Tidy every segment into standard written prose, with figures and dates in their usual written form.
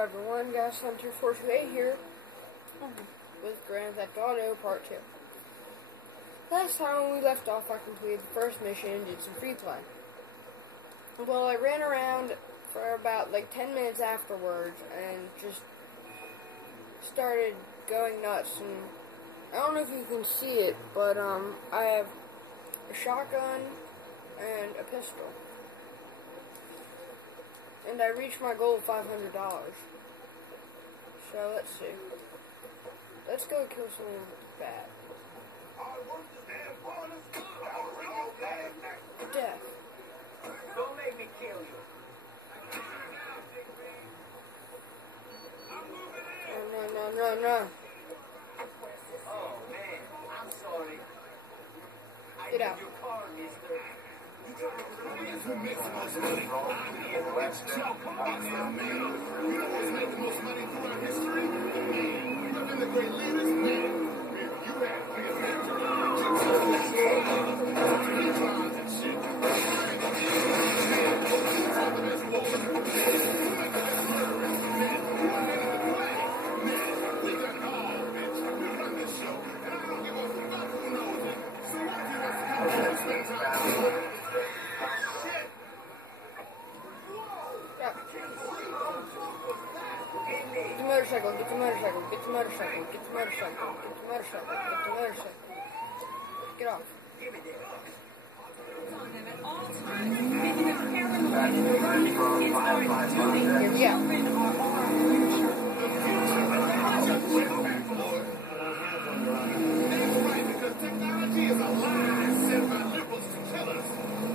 Hello everyone, Gas Hunter 428 here with Grand Theft Auto Part 2. Last time when we left off, I completed the first mission and did some free play. Well, I ran around for about like 10 minutes afterwards and just started going nuts. And I don't know if you can see it, but I have a shotgun and a pistol. And I reached my goal of $500. So let's see. Let's go kill someone bad. Death. Don't make me kill you. No. Oh man, I'm sorry. Get out. Your car, mister. Who makes the most money? Joe Biden, man. You know who's making the most money throughout history? The man. Living the great leaders, man. You have big and shit. We got it all, bitch. We run this show, and I don't give a fuck who knows it. So why do you have to come here and spend time? Get the motorcycle, get the motorcycle, get the motorcycle, get the motorcycle, get the motorcycle, get the motorcycle. Get off. Give me that. On them at all times, making them paranoid and learning kids are doing their children are armed. That's right, because technology is a lie sent by liberals to kill us.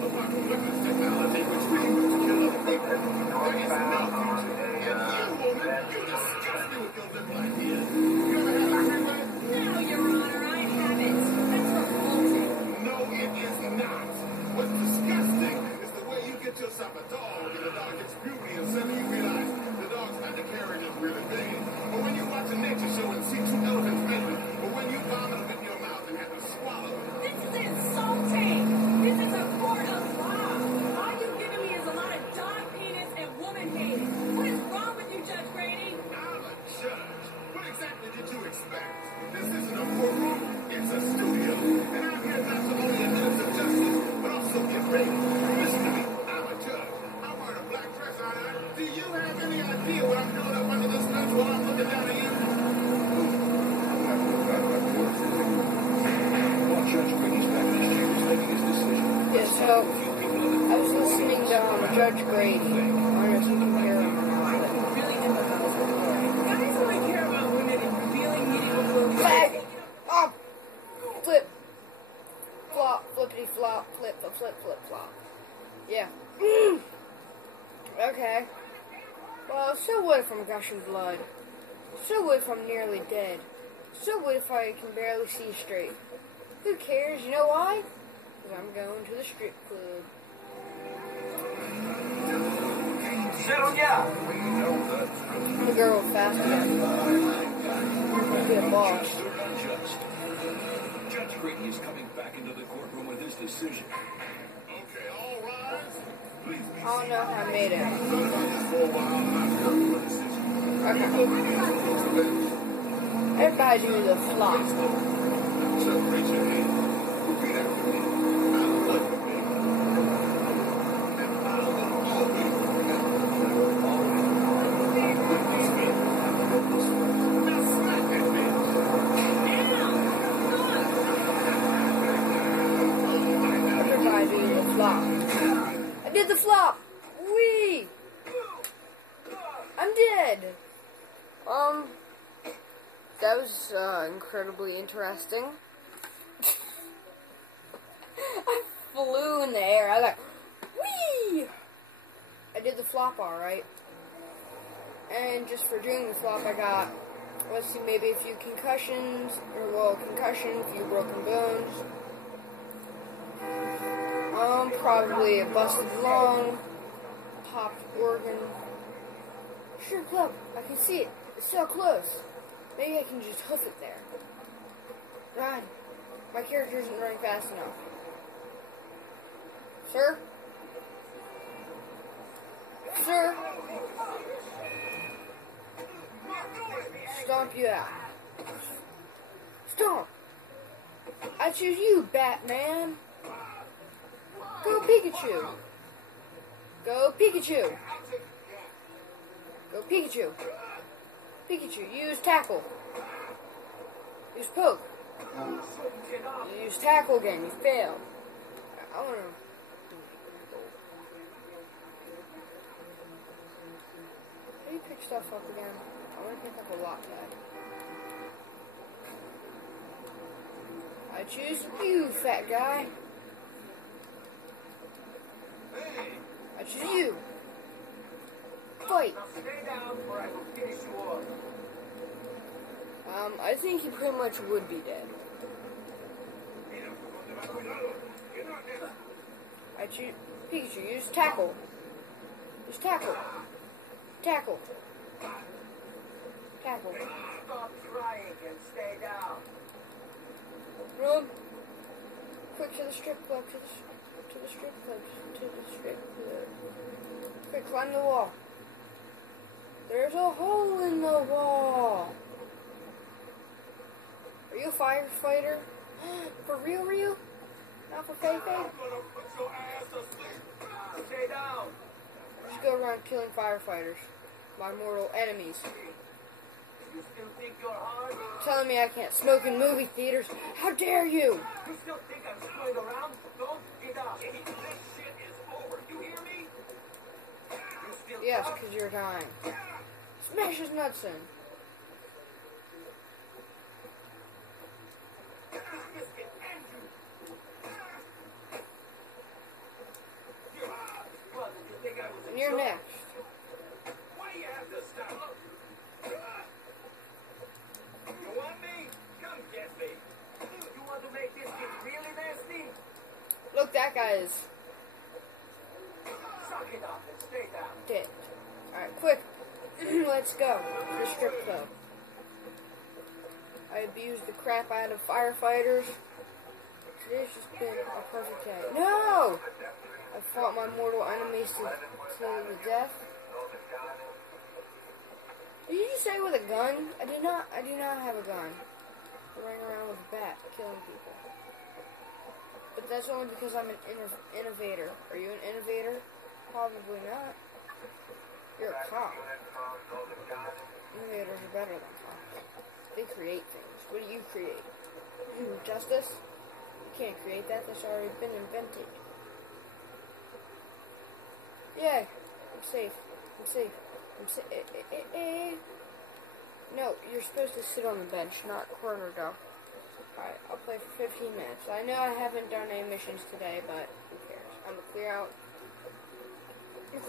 Apart from weapons technology, which we use to kill other people, there is no future. And you, woman, you disgust me with your liberal ideas. You ever had a cigarette? No, Your Honor, I haven't. That's revolting. No, it is not. What's disgusting is the way you get yourself a dog and the dog gets puberty and suddenly you realize the dog's undercarriage is really big. Or when you watch a nature show and see two elephants mating, or when you vomit them in your mouth and have to swallow them. This is insulting. This is a court of law. All you've given me is a lot of dog penis and woman hating. What is wrong with you, Judge Grady? I'm a judge. What exactly did you expect? This isn't a courtroom, it's a studio. And I'm here not to only administer justice, but also get ready. Listen to me, I'm a judge. I'm wearing a black dress on it. Do you have any idea what I'm doing up under this bench while I'm looking down at you? While Judge Brady's back in his chambers making his decision. Yeah, so I was listening to Judge Grady on his computer. Guys only care about women and revealing meaningful Flag! Up! Flip! Flop, flippity flop, flip, flop. Yeah. Okay. Well, so what if I'm gushing blood? So what if I'm nearly dead? So what if I can barely see straight? Who cares? You know why? Because I'm going to the strip club. Settle down. I'm a girl with fast hair. Be a boss. Served unjust. Judge Grady is coming back into the courtroom with his decision. Okay, all rise. Please be I don't know how I made it. Okay. Everybody do the flop. So raise your hand. Repeat after me. I love you, baby. And I will always now smack that Everybody do the flop. I did the flop! Whee! I'm dead! That was incredibly interesting. I flew in the air. I was like, whee! I did the flop alright. And just for doing the flop, I got, let's see, maybe a few concussions, or well, concussion, a few broken bones. Probably a busted lung, popped organ. Sure, club, I can see it. It's so close. Maybe I can just hoof it there. Run. My character isn't running fast enough. Sir? Sir? stomp you out. Stomp! I choose you, Batman! Go Pikachu! Go Pikachu! Go Pikachu! Pikachu, use tackle. Use poke. You use tackle again, you failed. I wanna... How do you pick stuff up again? I wanna pick up a lot guy. I choose you, fat guy. I choose you. Fight. Now stay down or I will finish you off. I think he pretty much would be dead. I choose Pikachu. Use tackle. Use tackle. Tackle. Tackle. Stop trying and stay down. Run. Quick to the strip club. To the strip club. To the strip club. Quick, climb the wall. There's a hole in the wall. Are you a firefighter? For real, real? Not for fake, fake? Stay down. Just go around killing firefighters. My mortal enemies. You still think you're hard? Telling me I can't smoke in movie theaters. How dare you? You still think I'm screwing around? Don't get up. This shit is over. You hear me? You still Yes, tough? because you're dying. Smash his nuts in. What, did you think I was a And you're joke? next. Why do you have to stop? You want me? Come get me. You want to make this get really nasty? Look, that guy is Suck it up and stay down. dead. Alright, quick. Let's go. To the strip club. I abused the crap out of firefighters. Today's just been a perfect day. No! I fought my mortal enemies to the death. Did you just say with a gun? I do not have a gun. I run around with a bat, killing people. But that's only because I'm an innovator. Are you an innovator? Probably not. You're a cop. Innovators are better than cops. They create things. What do you create? Justice? You can't create that. That's already been invented. Yeah, I'm safe. I'm safe. I'm safe. No, you're supposed to sit on the bench, not corner though. Alright, I'll play for 15 minutes. I know I haven't done any missions today, but who cares? I'm gonna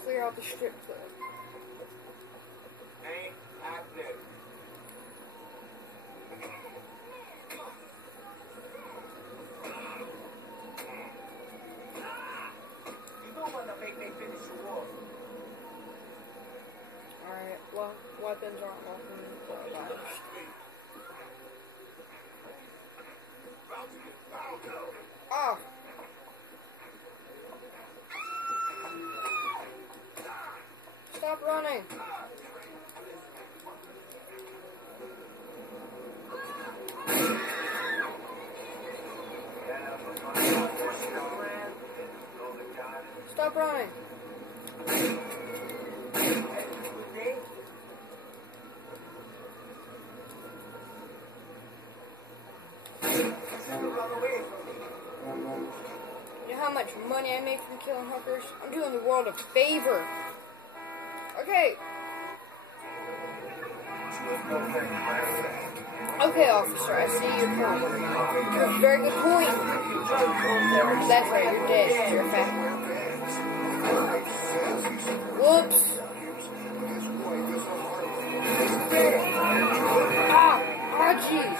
clear out the strip club. Ain't happening. You don't want to make me finish you off. Alright, well, weapons aren't welcome to virus. Oh! Stop running! Stop running! You know how much money I make from killing hookers? I'm doing the world a favor. Okay. Okay, officer, I see your point. You have a very good point. That's right, you're dead. You're a fat. Whoops. Ah, jeez.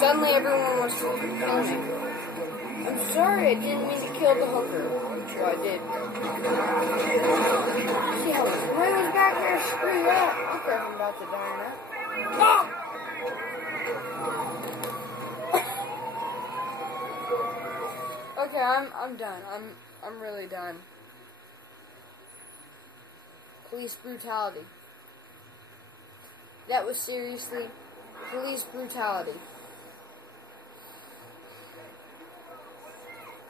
Suddenly everyone wants to kill me. I'm sorry, I didn't mean to kill the hooker. Well, I did. See how his was back there? Screw that. Hooker, I'm about to die now. Ah! Okay, I'm done. I'm really done. Police brutality. That was seriously Police brutality.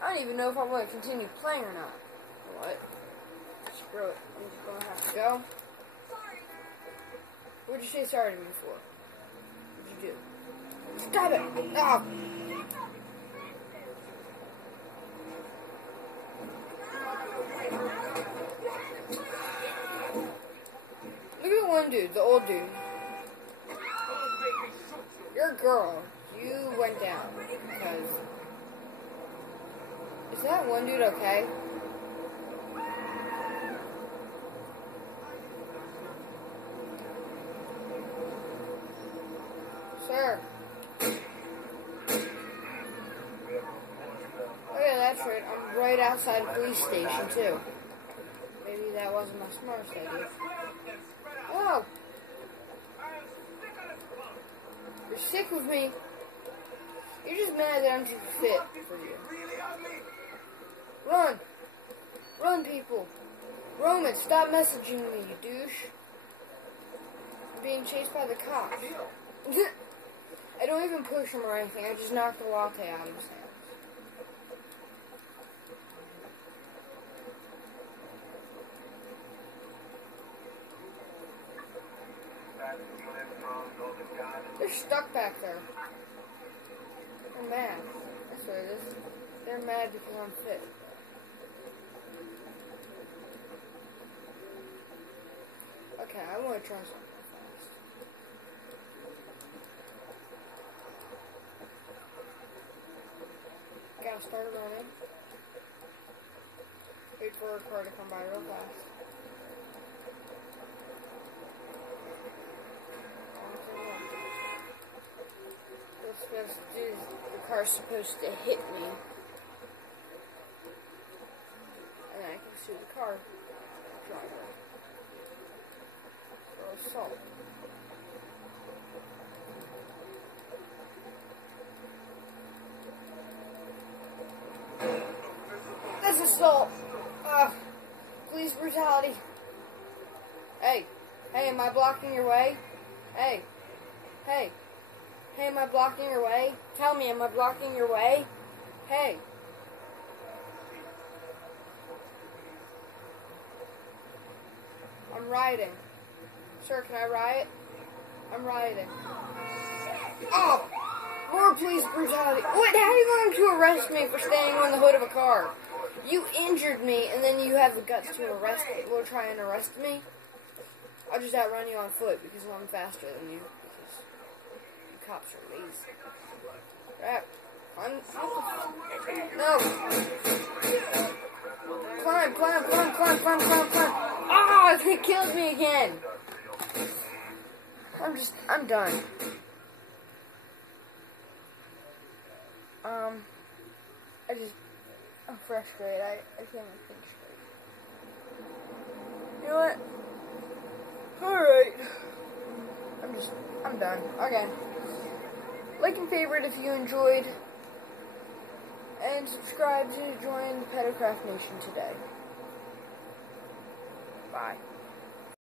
I don't even know if I want to continue playing or not. What? Screw it. I'm just gonna have to go. What'd you say sorry to me for? What'd you do? Stop it! Ah! Look at one dude, the old dude. You're a girl. You went down because. Is that one dude okay? Sir. Oh yeah, that's right. I'm right outside a police station too. Maybe that wasn't my smartest idea. Oh! You're sick with me. You're just mad that I'm too fit for you. Run! Run, people! Roman, stop messaging me, you douche. I'm being chased by the cops. I don't even push him or anything. I just knocked the latte out of his hand. They're stuck back there. They're mad. That's what it is. They're mad because I'm fit. Okay, I want to try something fast. Gotta start running. Wait for a car to come by real fast. The car's supposed to hit me, and then I can sue the car driver for assault. That's assault. Police brutality. Hey, am I blocking your way? Hey. Hey, am I blocking your way? Tell me, am I blocking your way? Hey. I'm riding. Sir, can I ride? I'm riding. Oh! More police brutality. What? How are you going to arrest me for standing on the hood of a car? You injured me, and then you have the guts to arrest me. Will try and arrest me? I'll just outrun you on foot because I'm faster than you. Cops are lazy. No. Climb. Ah, it killed me again. I'm done. I'm frustrated. I can't even think straight. You know what? Alright. I'm done. Okay. Like and favorite if you enjoyed, and subscribe to join the Pedocraft Nation today. Bye.